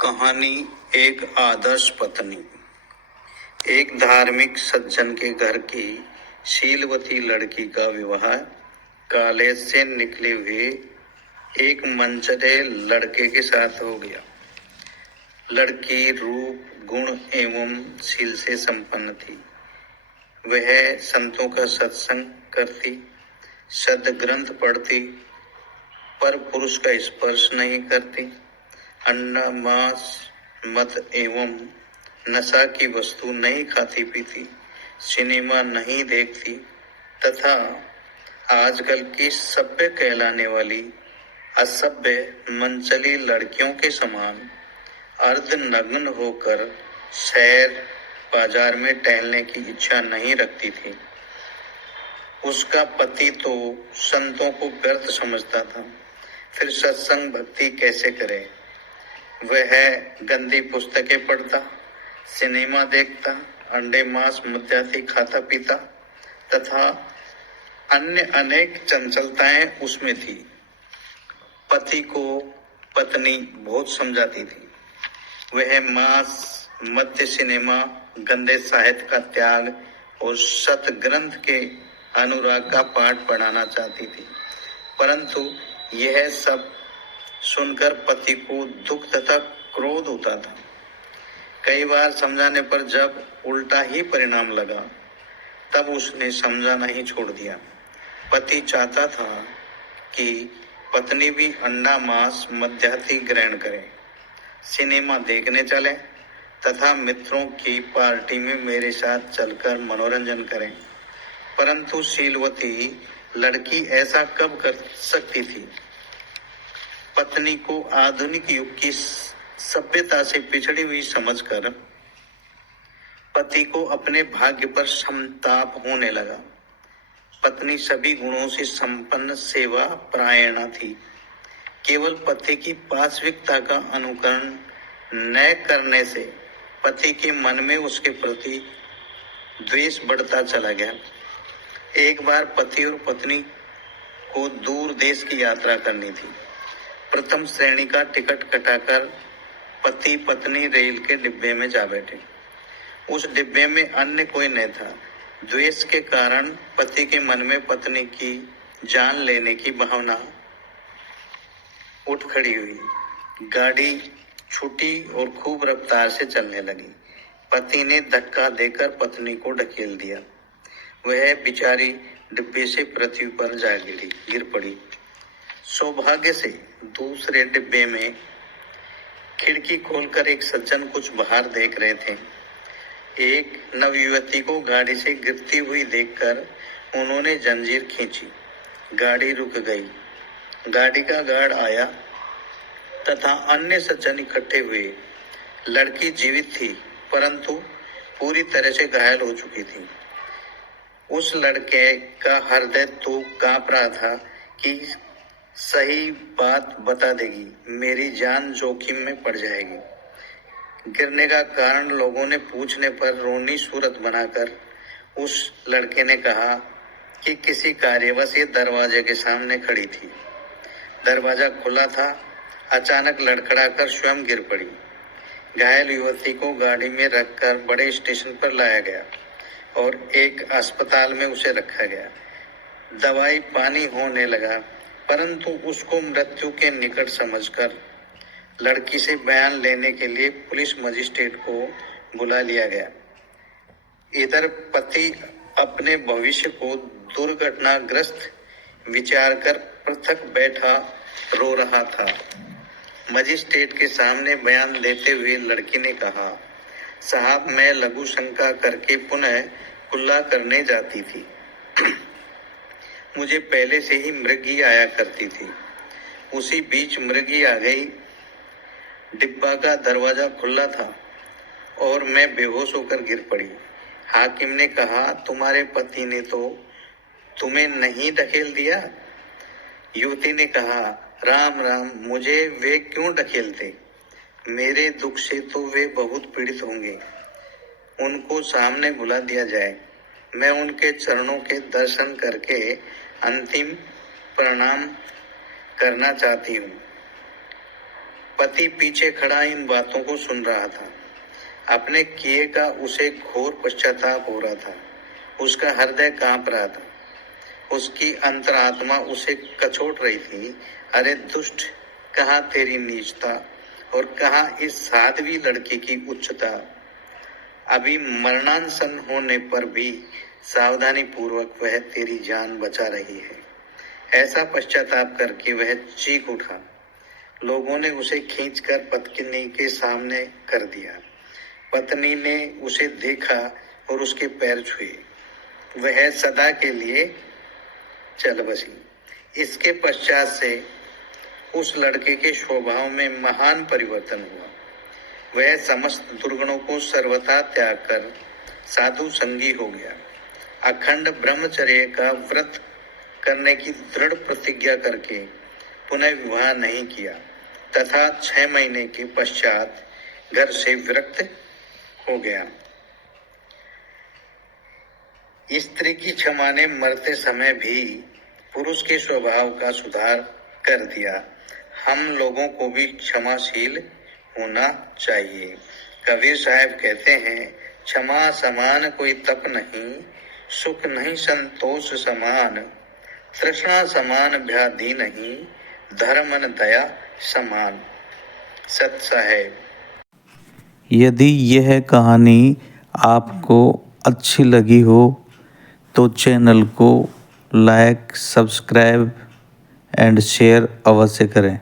कहानी एक आदर्श पत्नी। एक धार्मिक सज्जन के घर की शीलवती लड़की का विवाह कॉलेज से निकले हुए एक मनचले लड़के के साथ हो गया। लड़की रूप, गुण एवं शील से संपन्न थी। वह संतों का सत्संग करती, सद्ग्रंथ पढ़ती, पर पुरुष का स्पर्श नहीं करती, अंडा, मांस, मद एवं नशा की वस्तु नहीं खाती पीती, सिनेमा नहीं देखती तथा आजकल की सभ्य कहलाने वाली असभ्य मनचली लड़कियों के समान अर्धनग्न होकर शहर बाजार में टहलने की इच्छा नहीं रखती थी। उसका पति तो संतों को व्यर्थ समझता था, फिर सत्संग भक्ति कैसे करे। वह गंदी पुस्तकें पढ़ता, सिनेमा देखता, अंडे मांस मद्यासी खाता पीता तथा अन्य अनेक चंचलताएं उसमें थी। पति को पत्नी बहुत समझाती थी। वह मांस, मद्य, सिनेमा, गंदे साहित्य का त्याग और सतग्रंथ के अनुराग का पाठ पढ़ाना चाहती थी, परंतु यह सब सुनकर पति को दुख तथा क्रोध होता था। कई बार समझाने पर जब उल्टा ही परिणाम लगा, तब उसने समझाना ही छोड़ दिया। पति चाहता था कि पत्नी भी अंडा मांस मद्यासी ग्रहण करे, सिनेमा देखने चले तथा मित्रों की पार्टी में मेरे साथ चलकर मनोरंजन करें, परंतु शीलवती लड़की ऐसा कब कर सकती थी। पत्नी को आधुनिक युग की सभ्यता से पिछड़ी हुई समझकर पति को अपने भाग्य पर संताप होने लगा। पत्नी सभी गुणों से संपन्न सेवा परायणा थी। केवल पति की पाशविकता का अनुकरण न करने से पति के मन में उसके प्रति द्वेष बढ़ता चला गया। एक बार पति और पत्नी को दूर देश की यात्रा करनी थी। प्रथम श्रेणी का टिकट कटाकर पति पत्नी रेल के डिब्बे में जा बैठे। उस डिब्बे में अन्य कोई नहीं था। द्वेष के कारण पति के मन में पत्नी की जान लेने की भावना उठ खड़ी हुई। गाड़ी छूटी और खूब रफ्तार से चलने लगी। पति ने धक्का देकर पत्नी को ढकेल दिया। वह बेचारी डिब्बे से पृथ्वी पर जा गिर पड़ी। सौभाग्य से दूसरे डिब्बे में खिड़की खोलकर एक सज्जन कुछ बाहर देख रहे थे। एक नवयुवती को गाड़ी से गिरती हुई देखकर उन्होंने जंजीर खींची। गाड़ी रुक गई। गाड़ी का गार्ड आया तथा अन्य सज्जन इकट्ठे हुए। लड़की जीवित थी, परंतु पूरी तरह से घायल हो चुकी थी। उस लड़के का हृदय तो कांप रहा था कि सही बात बता देगी, मेरी जान जोखिम में पड़ जाएगी। गिरने का कारण लोगों ने पूछने पर रोनी सूरत बनाकर उस लड़के ने कहा कि किसी कार्यवश ये दरवाजे के सामने खड़ी थी। दरवाजा खुला था। अचानक लड़खड़ाकर स्वयं गिर पड़ी। घायल युवती को गाड़ी में रखकर बड़े स्टेशन पर लाया गया और एक अस्पताल में उसे रखा गया। दवाई पानी होने लगा, परंतु उसको मृत्यु के निकट समझकर लड़की से बयान लेने के लिए पुलिस मजिस्ट्रेट को बुला लिया गया। इधर पति अपने भविष्य को दुर्घटनाग्रस्त विचार कर पृथक बैठा रो रहा था। मजिस्ट्रेट के सामने बयान देते हुए लड़की ने कहा, साहब, मैं लघु शंका करके पुनः कुल्ला करने जाती थी। मुझे पहले से ही मृगी आया करती थी। उसी बीच मृगी आ गई। डिब्बा का दरवाजा खुला था और मैं बेहोश होकर गिर पड़ी। हाकिम ने कहा, तुम्हारे पति ने तो तुम्हें नहीं ढकेल दिया। युवती ने कहा, राम राम, मुझे वे क्यों ढकेलते। मेरे दुख से तो वे बहुत पीड़ित होंगे। उनको सामने बुला दिया जाए। मैं उनके चरणों के दर्शन करके अंतिम प्रणाम करना चाहती हूँ। पति पीछे खड़ा इन बातों को सुन रहा था। अपने किए का उसे घोर पश्चाताप हो रहा था। उसका हृदय कांप रहा था। उसकी अंतरात्मा उसे कचोट रही थी। अरे दुष्ट, कहाँ तेरी नीचता और कहाँ इस साध्वी लड़की की उच्चता। अभी मरणासन होने पर भी सावधानी पूर्वक वह तेरी जान बचा रही है। ऐसा पश्चाताप करके वह चीख उठा। लोगों ने उसे खींचकर पत्नी के सामने कर दिया। पत्नी ने उसे देखा और उसके पैर छुए। वह सदा के लिए चल बसी। इसके पश्चात से उस लड़के के स्वभाव में महान परिवर्तन हुआ। वह समस्त दुर्गुणों को सर्वथा त्याग कर साधु संगी हो गया। अखंड ब्रह्मचर्य का व्रत करने की दृढ़ प्रतिज्ञा करके पुनः विवाह नहीं किया तथा 6 महीने के पश्चात घर से विरक्त हो गया। स्त्री की क्षमा ने मरते समय भी पुरुष के स्वभाव का सुधार कर दिया। हम लोगों को भी क्षमाशील होना चाहिए। कबीर साहब कहते हैं, क्षमा समान कोई तप नहीं, सुख नहीं संतोष समान, तृष्णा समान व्याधि नहीं, धर्म न दया समान। सत साहेब। यदि यह कहानी आपको अच्छी लगी हो तो चैनल को लाइक, सब्सक्राइब एंड शेयर अवश्य करें।